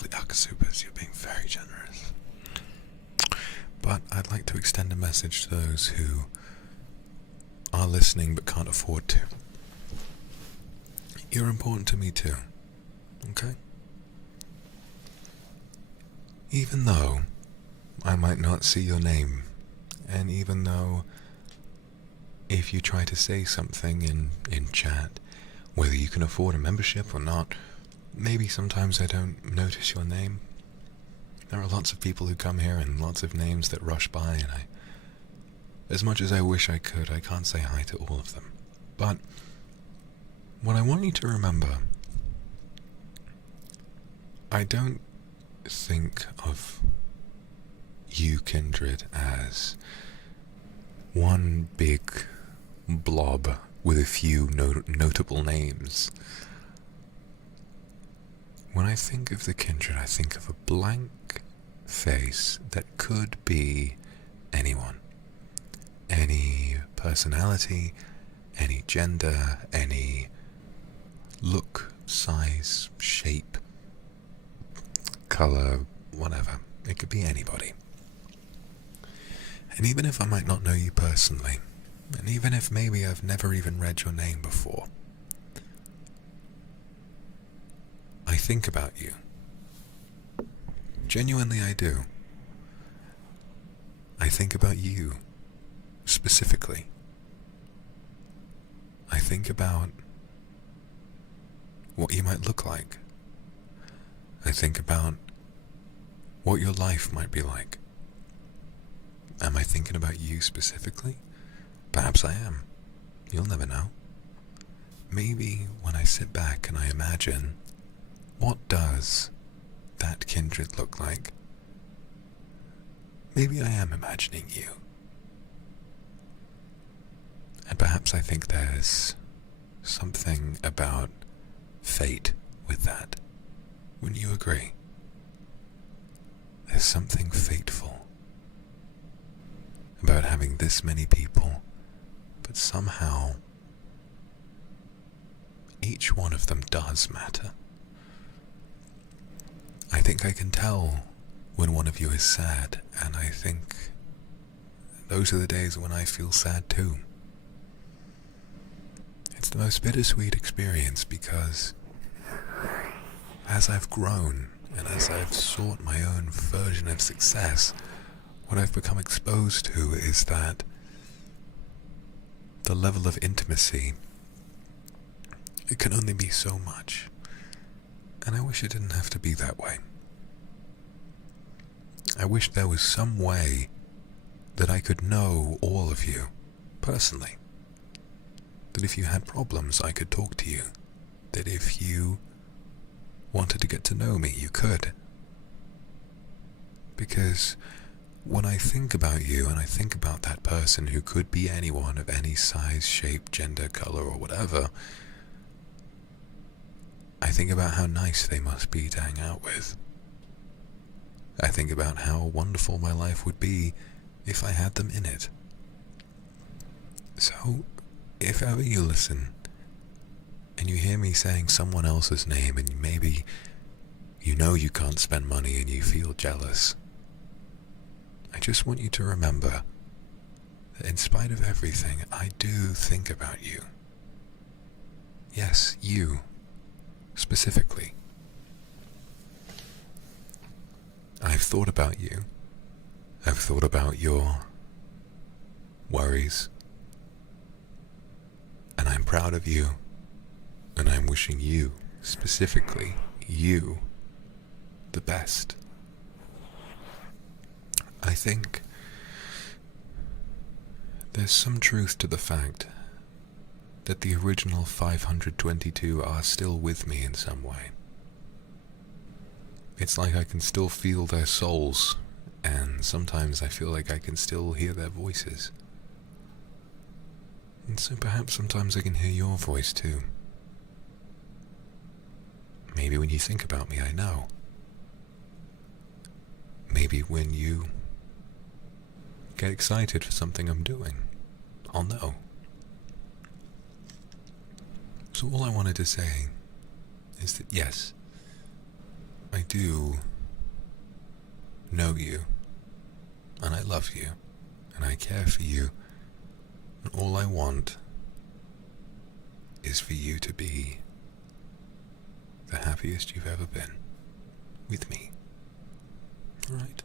lovely Akasupas, you're being very generous. But I'd like to extend a message to those who are listening but can't afford to. You're important to me too, okay? Even though I might not see your name, and even though if you try to say something in chat, whether you can afford a membership or not, maybe sometimes I don't notice your name. There are lots of people who come here and lots of names that rush by, and as much as I wish I could, I can't say hi to all of them. But what I want you to remember, I don't think of you, Kindred, as one big blob with a few notable names. When I think of the Kindred, I think of a blank face that could be anyone. Any personality, any gender, any look, size, shape, color, whatever. It could be anybody. And even if I might not know you personally, and even if maybe I've never even read your name before, I think about you. Genuinely I do. I think about you, specifically. I think about what you might look like. I think about what your life might be like. Am I thinking about you specifically? Perhaps I am. You'll never know. Maybe when I sit back and I imagine, what does that Kindred look like? Maybe I am imagining you. And perhaps I think there's something about fate with that. Wouldn't you agree? There's something fateful about having this many people, but somehow each one of them does matter. I think I can tell when one of you is sad, and I think those are the days when I feel sad too. It's the most bittersweet experience because as I've grown and as I've sought my own version of success, what I've become exposed to is that the level of intimacy, it can only be so much. And I wish it didn't have to be that way. I wish there was some way that I could know all of you, personally. That if you had problems, I could talk to you. That if you wanted to get to know me, you could. Because when I think about you and I think about that person who could be anyone of any size, shape, gender, color, or whatever, I think about how nice they must be to hang out with. I think about how wonderful my life would be if I had them in it. So, if ever you listen and you hear me saying someone else's name and maybe you know you can't spend money and you feel jealous, I just want you to remember that in spite of everything, I do think about you. Yes, you. Specifically. I've thought about you. I've thought about your worries. And I'm proud of you. And I'm wishing you, specifically you, the best. I think there's some truth to the fact that the original 522 are still with me in some way. It's like I can still feel their souls, and sometimes I feel like I can still hear their voices. And so perhaps sometimes I can hear your voice too. Maybe when you think about me, I know. Maybe when you get excited for something I'm doing, I'll know. So all I wanted to say is that yes, I do know you, and I love you, and I care for you, and all I want is for you to be the happiest you've ever been with me. Alright?